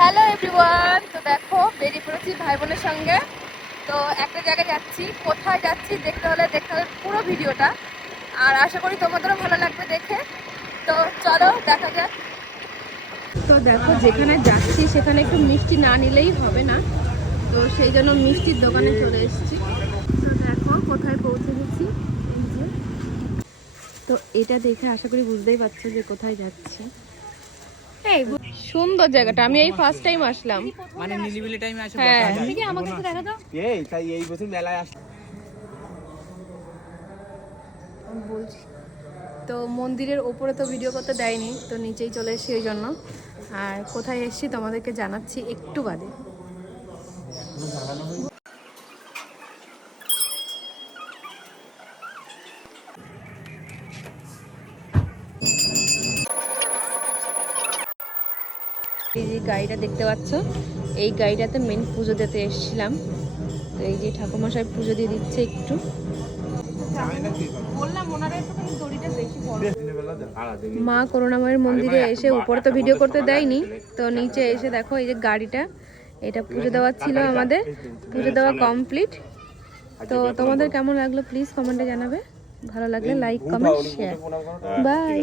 Hello everyone, তো দেখো বেরিয়ে পড়েছি ভাই বোনের সঙ্গে। তো একটা জায়গায় যাচ্ছি, কোথায় যাচ্ছি দেখতে হলে পুরো ভিডিওটা। আর আশা করি তোমাদেরও ভালো লাগবে দেখে। তো চলো দেখা যাক। তো দেখো যেখানে যাচ্ছি সেখানে একটু মিষ্টি না নিলেই হবে না, তো সেই জন্য মিষ্টির দোকানে চলে এসেছি। তো দেখো কোথায় পৌঁছে গেছি। এই যে, তো এটা দেখে আশা করি বুঝতেই পারছো যে কোথায় যাচ্ছি। এই সুন্দর জায়গাটা, আমি এই ফার্স্ট টাইম আসলাম। মানে নিলিবিলি টাইমে আসে হ্যাঁ। বসা যায়। ঠিক আছে, আমাকে একটু দেখা দাও। এই তাই এই বছর মেলায় আস। আমি বলছি তো মন্দিরের ওপরে তো ভিডিও করতে দেয়নি, তো নিচেই চলে এসেছি ওই জন্য। আর কোথায় এসেছি তোমাদেরকে জানাচ্ছি একটু বাদে। এই যে গাড়িটা দেখতে পাচ্ছ, এই গাড়িটাতে মেন পুজো দিতে এসেছিলাম। তো এই যে ঠাকুরমশাই পুজো দিয়ে দিচ্ছে একটু। বললাম ওনারা একটুখানি দড়িটা বেশি বড়। মা করুণাময়ের মন্দিরে এসে উপরে তো ভিডিও করতে দেয়নি, তো নিচে এসে দেখো এই যে গাড়িটা, এটা পুজো দেওয়ার ছিল আমাদের। পুজো দেওয়া কমপ্লিট। তো তোমাদের কেমন লাগলো প্লিজ কমেন্টে জানাবে। ভালো লাগলে লাইক কমেন্ট শেয়ার। বাই।